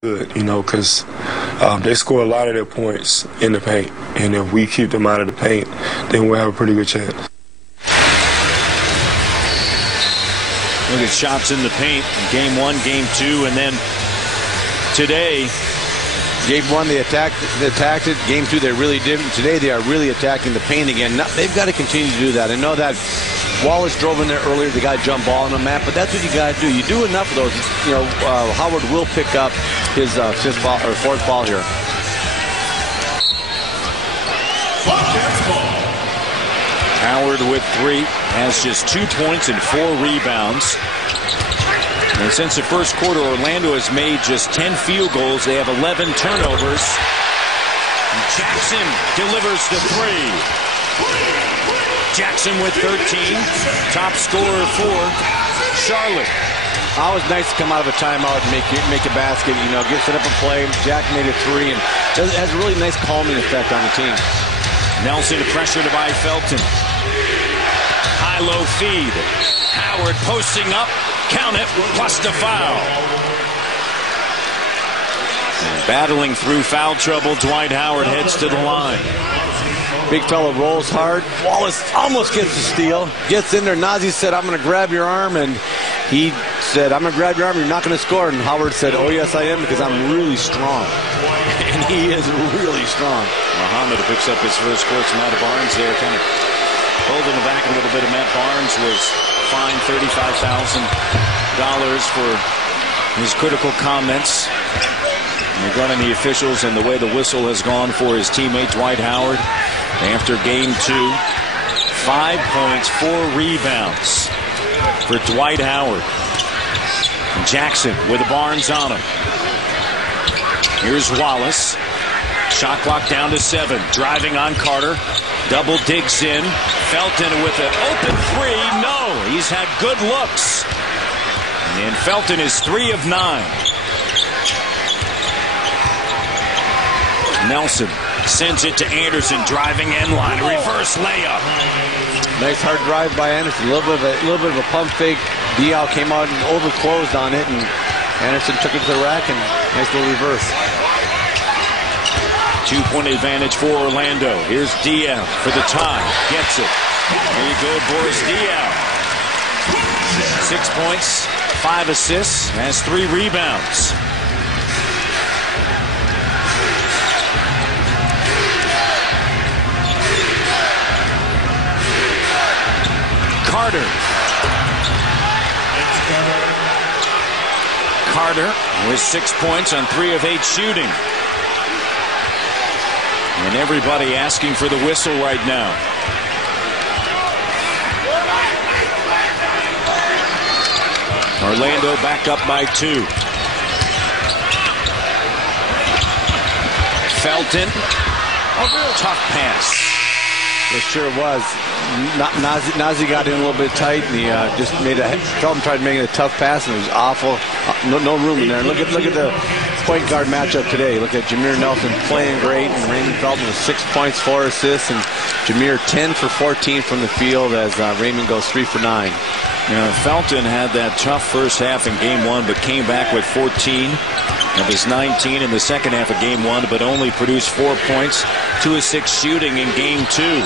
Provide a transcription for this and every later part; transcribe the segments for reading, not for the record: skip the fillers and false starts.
good, because they score a lot of their points in the paint, and if we keep them out of the paint, then we'll have a pretty good chance. Look at shots in the paint, game one, game two, and then today. Game one, they attacked it. Game two, they really didn't. Today, they are really attacking the paint again. Now, they've got to continue to do that. I know that Wallace drove in there earlier. They got a jump ball on the mat, but that's what you got to do. You do enough of those. Howard will pick up his fourth ball here. Howard with 3, has just 2 points and 4 rebounds. And since the first quarter, Orlando has made just 10 field goals. They have 11 turnovers. And Jackson delivers the 3. Jackson with 13. Top scorer for Charlotte. Always nice to come out of a timeout and make a basket. Get set up a play. Jack made a 3, and it has a really nice calming effect on the team. Nelson pressured by Felton. High-low feed. Howard posting up. Count it, plus the foul. And battling through foul trouble, Dwight Howard heads to the line. Big fella rolls hard. Wallace almost gets the steal. Gets in there. Nazi said, "I'm going to grab your arm." And he said, "I'm going to grab your arm. You're not going to score." And Howard said, "Oh, yes, I am, because I'm really strong." And he is really strong. Muhammad picks up his first course. Matt Barnes there kind of holding him back a little bit. Matt Barnes was fined $35,000 for his critical comments regarding the officials and the way the whistle has gone for his teammate Dwight Howard. After game 2, 5 points, 4 rebounds for Dwight Howard. And Jackson with Barnes on him. Here's Wallace. Shot clock down to 7. Driving on Carter. Double digs in. Felton with an open 3. No, he's had good looks. And Felton is 3 of 9. Nelson sends it to Anderson, driving end line, reverse layup. Nice hard drive by Anderson. A little bit of a pump fake. Dial came out and overclosed on it, and Anderson took it to the rack, and nice little reverse. 2-point advantage for Orlando. Here's Dial for the tie. Gets it. There you go, Boris Dial. 6 points, 5 assists, has 3 rebounds. Carter with 6 points on 3 of 8 shooting. And everybody asking for the whistle right now. Orlando back up by 2. Felton. Tough pass. It sure was. Nazi got in a little bit tight, and he just Felton tried making a tough pass, and it was awful. No room in there. Look at the point guard matchup today. Look at Jameer Nelson playing great, and Raymond Felton with 6 points, 4 assists, and Jameer 10 for 14 from the field as Raymond goes 3 for 9. Felton had that tough first half in game 1, but came back with 14 of his 19 in the second half of game 1, but only produced 4 points, 2 of 6 shooting in game 2.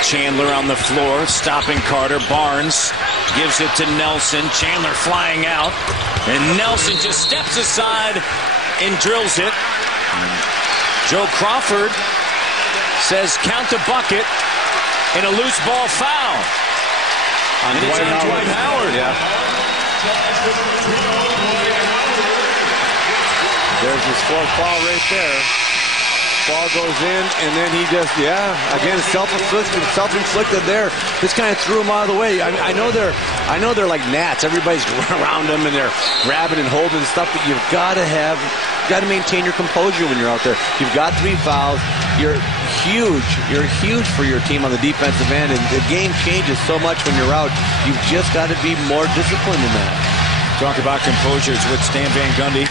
Chandler on the floor, stopping Carter. Barnes gives it to Nelson. Chandler flying out, and Nelson just steps aside and drills it. Joe Crawford says count the bucket, and a loose ball foul. And it's on Dwight Howard. Yeah. There's his 4th foul right there. Ball goes in, and then he just, again, self-inflicted there. This kind of threw him out of the way. I know they're like gnats. Everybody's around them, and they're grabbing and holding and stuff, but you've got to maintain your composure when you're out there. You've got 3 fouls. You're huge. You're huge for your team on the defensive end, and the game changes so much when you're out. You've just got to be more disciplined in that. Talk about composure. It's what Stan Van Gundy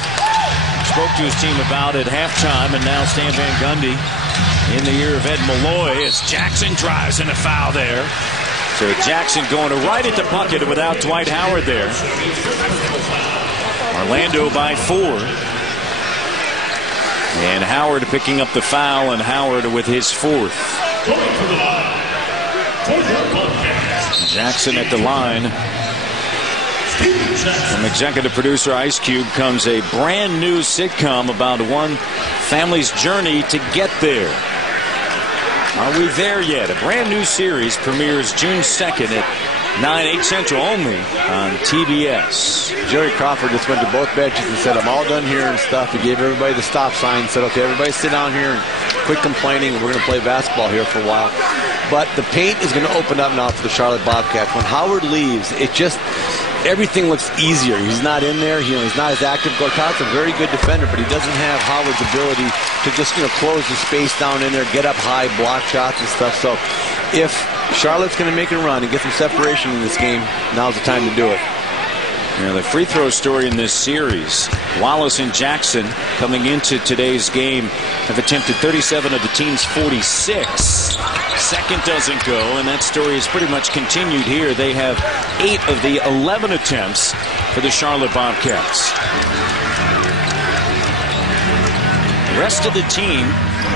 spoke to his team about at halftime, and now Stan Van Gundy in the ear of Ed Malloy as Jackson drives and a foul there. So Jackson going to right at the bucket without Dwight Howard there. Orlando by 4. And Howard picking up the foul, and Howard with his 4th. Jackson at the line. From executive producer Ice Cube comes a brand new sitcom about one family's journey to get there. Are we there yet? A brand new series premieres June 2nd at 9/8 Central only on TBS. Jerry Crawford just went to both benches and said, I'm all done here and stuff. He gave everybody the stop sign, said, okay, everybody sit down here and quit complaining. We're going to play basketball here for a while. But the paint is going to open up now for the Charlotte Bobcats. When Howard leaves, it just, everything looks easier. He's not in there. He's not as active. Gortat's a very good defender, but he doesn't have Howard's ability to just, close the space down in there, get up high, block shots and stuff. So if Charlotte's going to make a run and get some separation in this game, now's the time to do it. The free throw story in this series, Wallace and Jackson coming into today's game have attempted 37 of the team's 46. Second doesn't go, and that story is pretty much continued here. They have 8 of the 11 attempts for the Charlotte Bobcats. The rest of the team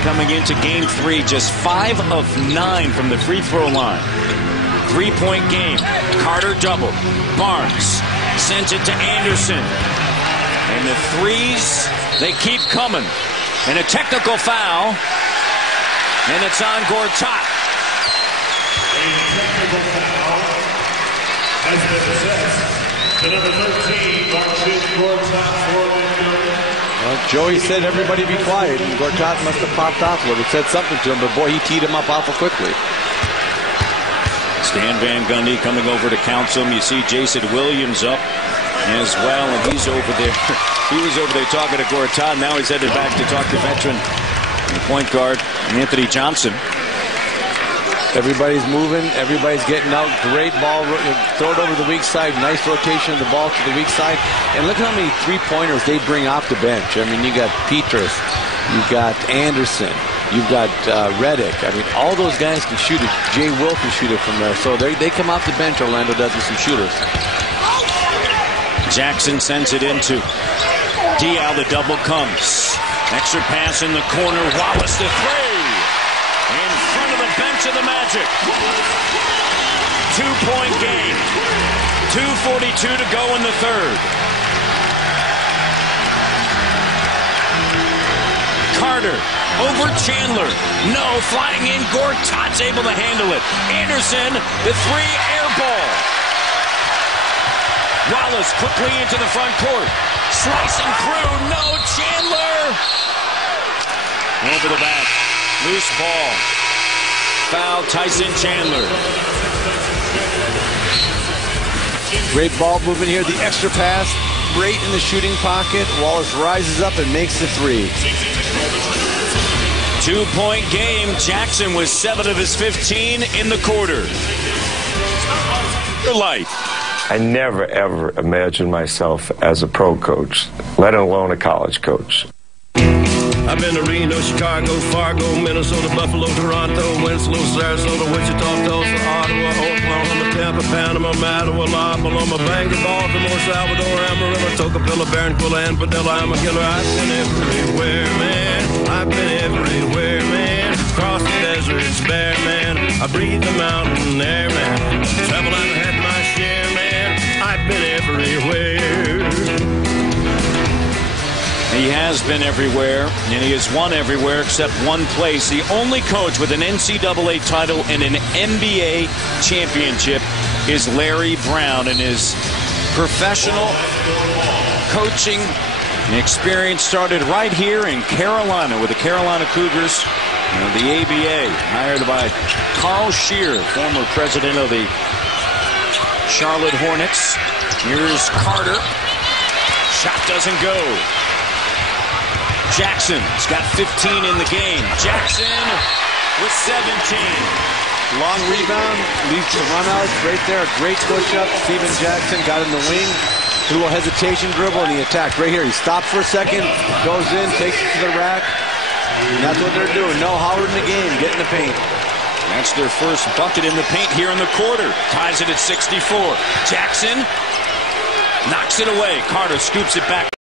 coming into game 3 just 5 of 9 from the free throw line. 3-point game. Carter double. Barnes sends it to Anderson. And the threes, they keep coming. And a technical foul. And it's on Gortat. A technical foul has been assessed. The number 13, Marcin Gortat for Orlando. Well, Joey said everybody be quiet, and Gortat must have popped off a little. Said something to him, but boy, he teed him up awful quickly. Stan Van Gundy coming over to counsel him. You see Jason Williams up as well, and he's over there. He was over there talking to Gortat. Now he's headed back to talk to veteran point guard Anthony Johnson. Everybody's moving. Everybody's getting out. Great ball. Throw it over the weak side. Nice rotation of the ball to the weak side. And look how many three-pointers they bring off the bench. I mean, you got Petrus. You've got Anderson. You've got Reddick. I mean, all those guys can shoot it. Jay Will can shoot it from there. So they come off the bench, Orlando does, with some shooters. Jackson sends it into Dial. The double comes. Extra pass in the corner. Wallace the three. In front of the bench of the Magic. 2-point game. 2:42 to go in the third. Carter over Chandler. No, flying in. Gortat's able to handle it. Anderson, the three, air ball. Wallace quickly into the front court. Slicing through. No, Chandler. Over the back. Loose ball. Foul, Tyson Chandler. Great ball movement here. The extra pass. Right in the shooting pocket. Wallace rises up and makes the three. 2-point game. Jackson was 7 of his 15 in the quarter. Your life. I never, ever imagined myself as a pro coach, let alone a college coach. I've been to Reno, Chicago, Fargo, Minnesota, Buffalo, Toronto, Winslow, Sarasota, Wichita, Tulsa, Ottawa, Oklahoma, Tampa, Panama, Mattawa, La Paloma, Bangor, Baltimore, Salvador, Amarillo, Tocopilla, Barranquilla, and Padilla. I'm a killer. I've been everywhere, man. I've been everywhere, man. Across the desert, it's bare, man. I breathe the mountain air, man. Travel, I've had my share, man. I've been everywhere. He has been everywhere, and he has won everywhere except one place. The only coach with an NCAA title and an NBA championship is Larry Brown, and his professional coaching experience started right here in Carolina with the Carolina Cougars. The ABA, hired by Carl Scheer, former president of the Charlotte Hornets. Here's Carter. Shot doesn't go. Jackson's got 15 in the game. Jackson with 17. Long rebound, leads the run out right there. Great push-up. Steven Jackson got in the wing. A little hesitation dribble, and he attacked right here. He stopped for a second, goes in, takes it to the rack. And that's what they're doing. No Howard in the game, get in the paint. That's their first bucket in the paint here in the quarter. Ties it at 64. Jackson Knocks it away. Carter scoops it back.